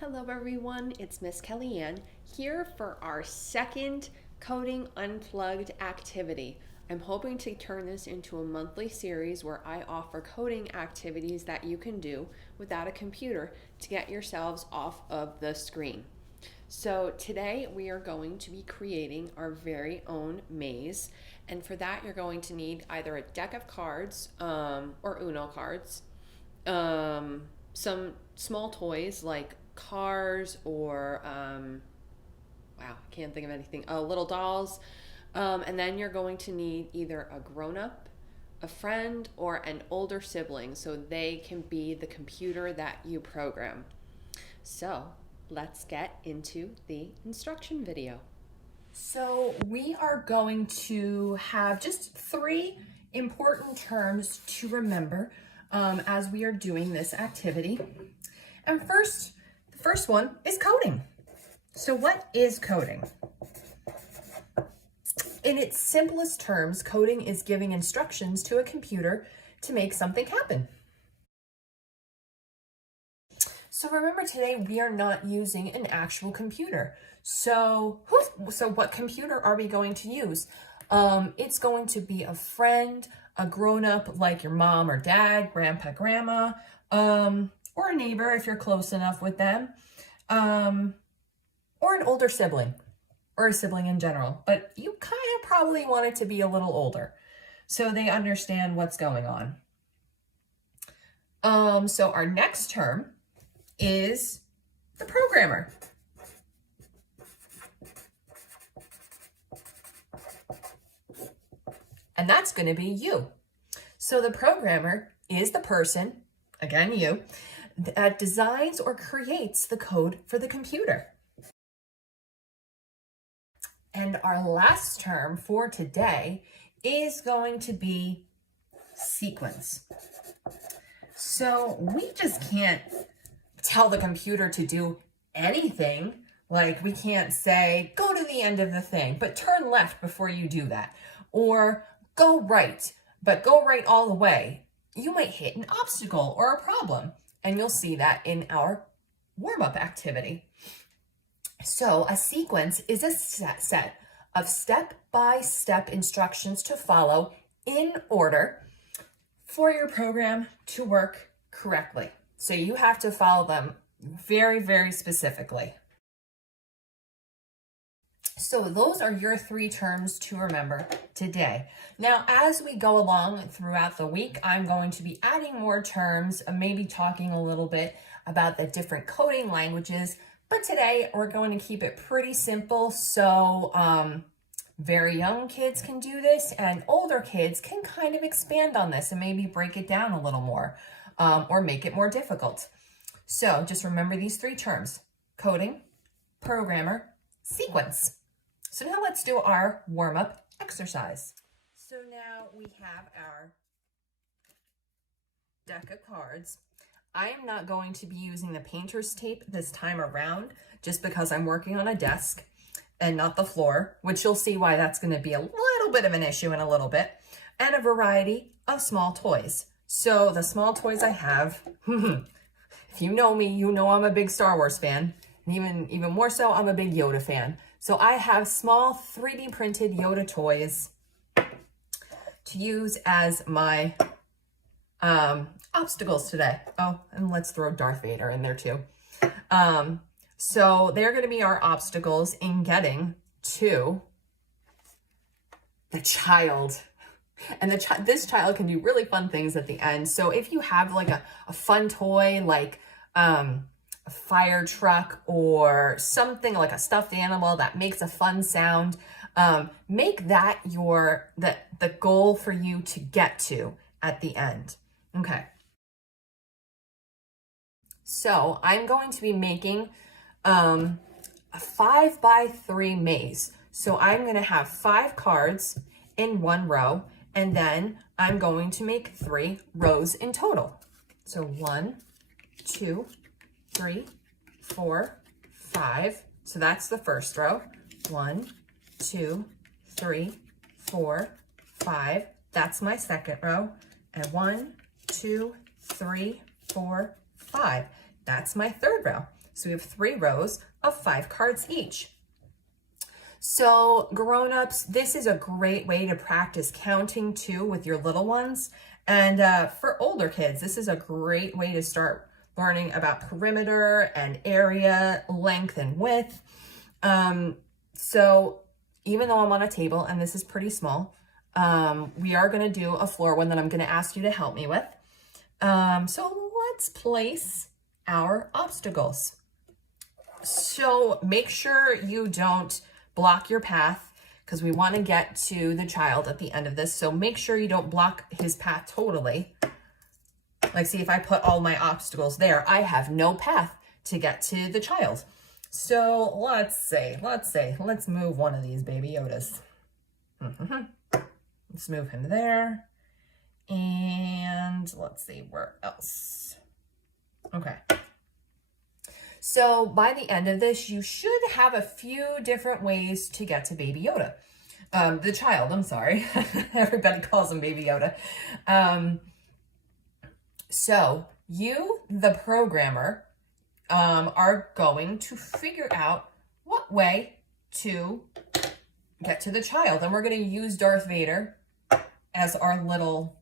Hello everyone, it's Miss Kellyanne here for our second Coding Unplugged activity. I'm hoping to turn this into a monthly series where I offer coding activities that you can do without a computer to get yourselves off of the screen. So today we are going to be creating our very own maze, and for that you're going to need either a deck of cards or Uno cards, some small toys like cars or wow, I can't think of anything. Little dolls, and then you're going to need either a grown-up, a friend, or an older sibling, so they can be the computer that you program. So let's get into the instruction video. So we are going to have just three important terms to remember as we are doing this activity. And the first one is coding. So what is coding? In its simplest terms, coding is giving instructions to a computer to make something happen. So remember, today we are not using an actual computer. So what computer are we going to use? It's going to be a friend, a grown-up like your mom or dad, grandpa, grandma, or a neighbor if you're close enough with them, or an older sibling, or a sibling in general. But you kind of probably want it to be a little older so they understand what's going on. So our next term is the programmer. And that's going to be you. So the programmer is the person, again you, that designs or creates the code for the computer. And our last term for today is going to be sequence. So we just can't tell the computer to do anything. Like, we can't say, go to the end of the thing, but turn left before you do that. Or go right, but go right all the way. You might hit an obstacle or a problem, and you'll see that in our warm-up activity. So a sequence is a set of step-by-step instructions to follow in order for your program to work correctly. So you have to follow them very, very specifically. So those are your three terms to remember today. Now, as we go along throughout the week, I'm going to be adding more terms, maybe talking a little bit about the different coding languages. But today we're going to keep it pretty simple. So very young kids can do this, and older kids can kind of expand on this and maybe break it down a little more or make it more difficult. So just remember these three terms: coding, programmer, sequence. So now let's do our warm-up exercise. So now we have our deck of cards. I am not going to be using the painter's tape this time around, just because I'm working on a desk and not the floor, which you'll see why that's going to be a little bit of an issue in a little bit, and a variety of small toys. So the small toys I have, if you know me, you know I'm a big Star Wars fan, and even more so, I'm a big Yoda fan. So I have small 3D printed Yoda toys to use as my obstacles today. Oh, and let's throw Darth Vader in there too. So they're going to be our obstacles in getting to the child. And this child can do really fun things at the end. So if you have like a fun toy, like a fire truck or something like a stuffed animal that makes a fun sound, make that the goal for you to get to at the end. Okay. So I'm going to be making a 5x3 maze. So I'm going to have 5 cards in one row, and then I'm going to make 3 rows in total. So 1, 2, 3, 4, 5. So that's the first row. 1, 2, 3, 4, 5. That's my second row. And 1, 2, 3, 4, 5. That's my third row. So we have 3 rows of 5 cards each. So grown-ups, this is a great way to practice counting too with your little ones. And for older kids, this is a great way to start learning about perimeter and area, length and width. So even though I'm on a table and this is pretty small, we are going to do a floor one that I'm going to ask you to help me with. So let's place our obstacles. So make sure you don't block your path because we want to get to the child at the end of this. So make sure you don't block his path totally. Like, see, if I put all my obstacles there, I have no path to get to the child. So let's move one of these baby Yodas. Let's move him there. And let's see, where else? Okay. So by the end of this, you should have a few different ways to get to Baby Yoda. The child, I'm sorry. Everybody calls him Baby Yoda. So you, the programmer, are going to figure out what way to get to the child. And we're going to use Darth Vader as our little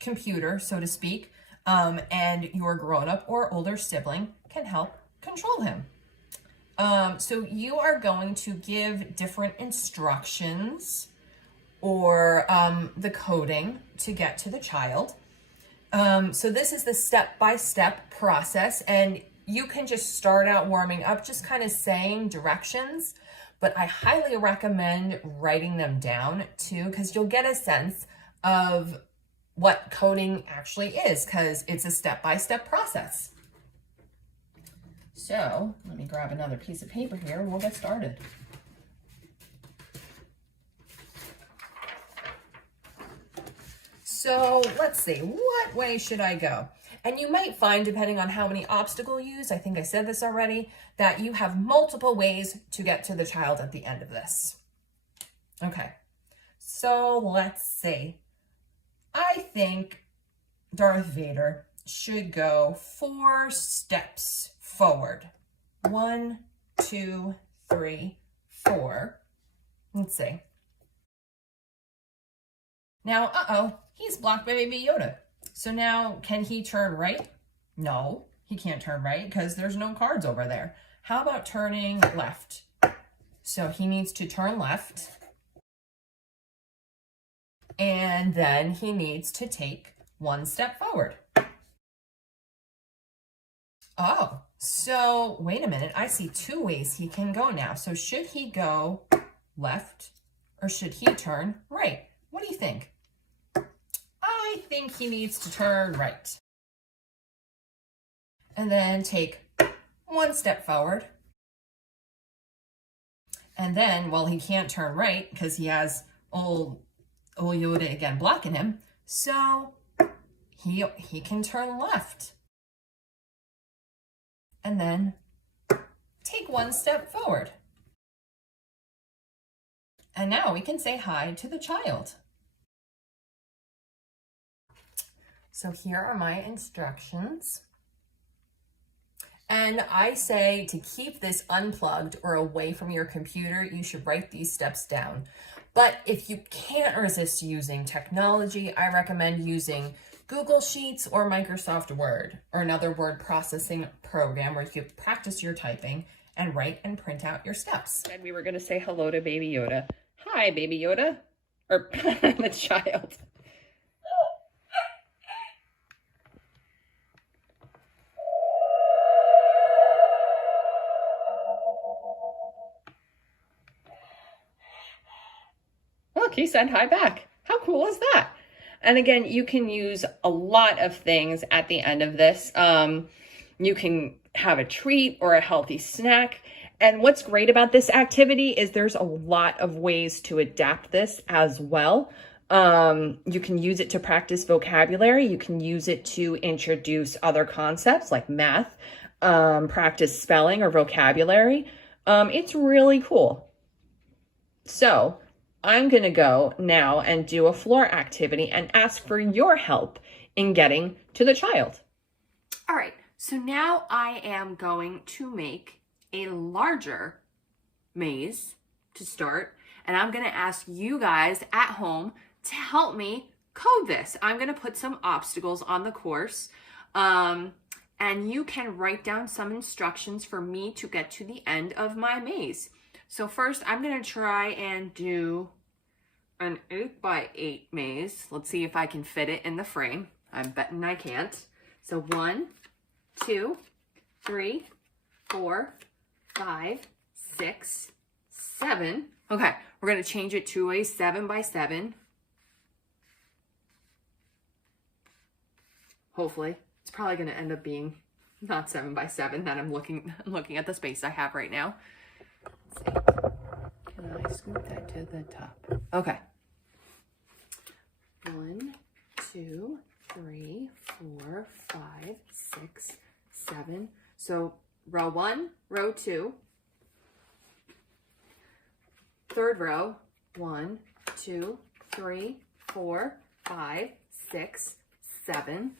computer, so to speak. And your grown-up or older sibling can help control him. So you are going to give different instructions or the coding to get to the child. So this is the step-by-step process, and you can just start out warming up, just kind of saying directions, but I highly recommend writing them down too, because you'll get a sense of what coding actually is, because it's a step-by-step process. So let me grab another piece of paper here and we'll get started. So let's see, what way should I go? And you might find, depending on how many obstacles you use, I think I said this already, that you have multiple ways to get to the child at the end of this. Okay, so let's see. I think Darth Vader should go 4 steps forward. 1, 2, 3, 4. Let's see. Now, he's blocked by Baby Yoda. So now, can he turn right? No, he can't turn right because there's no cards over there. How about turning left? So he needs to turn left. And then he needs to take 1 step forward. Oh, so wait a minute. I see 2 ways he can go now. So should he go left or should he turn right? What do you think? I think he needs to turn right. And then take 1 step forward. And then, well, he can't turn right because he has old Yoda again blocking him. So he can turn left. And then take 1 step forward. And now we can say hi to the child. So here are my instructions. And I say to keep this unplugged or away from your computer, you should write these steps down. But if you can't resist using technology, I recommend using Google Sheets or Microsoft Word or another word processing program where you can practice your typing and write and print out your steps. And we were going to say hello to Baby Yoda. Hi, Baby Yoda. Or the child. Look, he said hi back. How cool is that? And again, you can use a lot of things at the end of this. You can have a treat or a healthy snack. And what's great about this activity is there's a lot of ways to adapt this as well. You can use it to practice vocabulary. You can use it to introduce other concepts like math, practice spelling or vocabulary. It's really cool. So I'm going to go now and do a floor activity and ask for your help in getting to the child. All right. So now I am going to make a larger maze to start, and I'm going to ask you guys at home to help me code this. I'm going to put some obstacles on the course, and you can write down some instructions for me to get to the end of my maze. So first, I'm going to try and do an 8x8 maze. Let's see if I can fit it in the frame. I'm betting I can't. So 1, 2, 3, 4, 5, 6, 7. Okay, we're going to change it to a 7x7. Hopefully. It's probably going to end up being not 7x7 that I'm looking at the space I have right now. Let's see. Can I scoot that to the top? Okay. 1, 2, 3, 4, 5, 6, 7. So row 1, row 2. Third row, 1, 2, 3, 4, 5, 6, 7.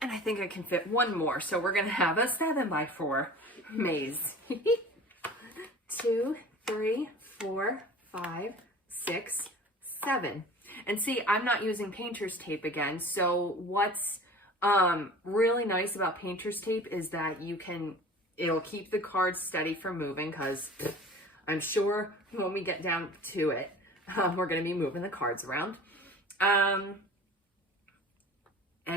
And I think I can fit one more. So we're going to have a 7x4 maze. 2, 3, 4, 5, 6, 7. And see, I'm not using painter's tape again. So what's really nice about painter's tape is that it'll keep the cards steady from moving, because I'm sure when we get down to it, we're going to be moving the cards around. And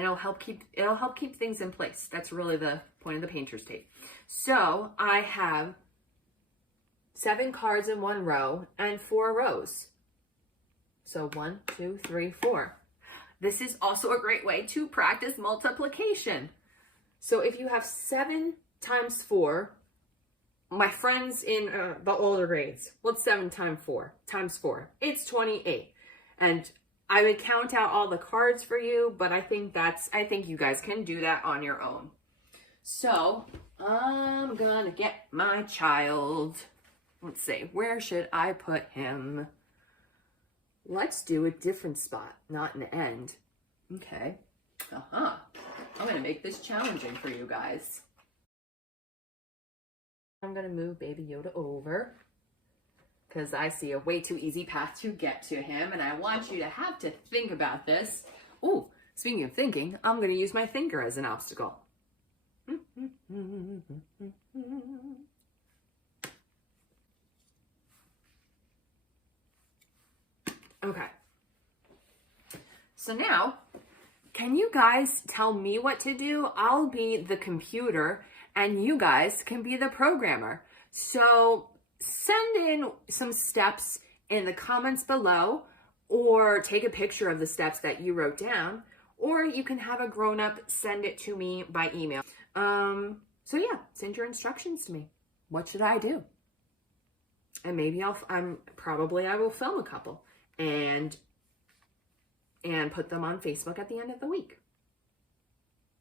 it'll help keep things in place. That's really the point of the painter's tape. So I have 7 cards in one row and 4 rows. So 1, 2, 3, 4. This is also a great way to practice multiplication. So if you have 7 times 4, my friends in the older grades, what's 7 times 4? Times 4. It's 28. And I would count out all the cards for you, but I think you guys can do that on your own. So I'm gonna get my child. Let's see, where should I put him? Let's do a different spot, not an end. Okay. I'm gonna make this challenging for you guys. I'm gonna move Baby Yoda over, because I see a way too easy path to get to him, and I want you to have to think about this. Ooh, speaking of thinking, I'm going to use my thinker as an obstacle. Okay. So now, can you guys tell me what to do? I'll be the computer, and you guys can be the programmer. So send in some steps in the comments below, or take a picture of the steps that you wrote down, or you can have a grown-up send it to me by email. So yeah, send your instructions to me. What should I do? And maybe I will film a couple and put them on Facebook at the end of the week.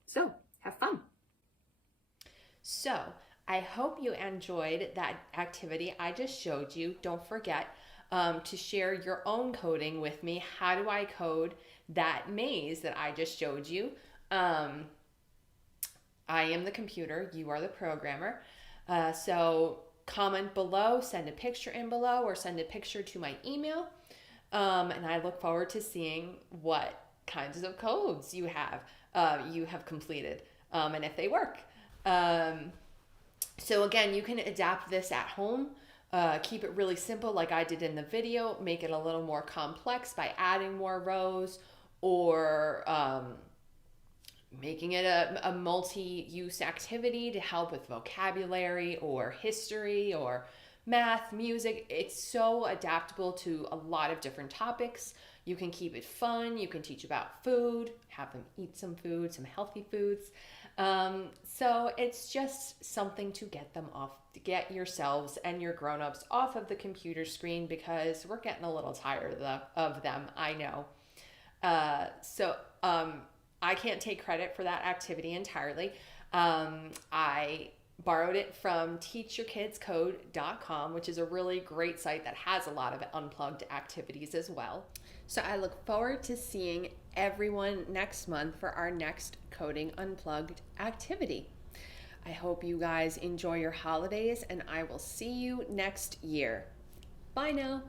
So have fun. So I hope you enjoyed that activity I just showed you. Don't forget to share your own coding with me. How do I code that maze that I just showed you? I am the computer, you are the programmer. So comment below, send a picture in below, or send a picture to my email. And I look forward to seeing what kinds of codes you have completed, and if they work. So again, you can adapt this at home. Keep it really simple like I did in the video. Make it a little more complex by adding more rows, or making it a multi-use activity to help with vocabulary or history or math, music. It's so adaptable to a lot of different topics. You can keep it fun. You can teach about food, have them eat some food, some healthy foods. So it's just something to get them off, to get yourselves and your grown-ups off of the computer screen, because we're getting a little tired of them, I know. I can't take credit for that activity entirely. I borrowed it from teachyourkidscode.com, which is a really great site that has a lot of unplugged activities as well. So I look forward to seeing everyone next month for our next Coding Unplugged activity. I hope you guys enjoy your holidays, and I will see you next year. Bye now.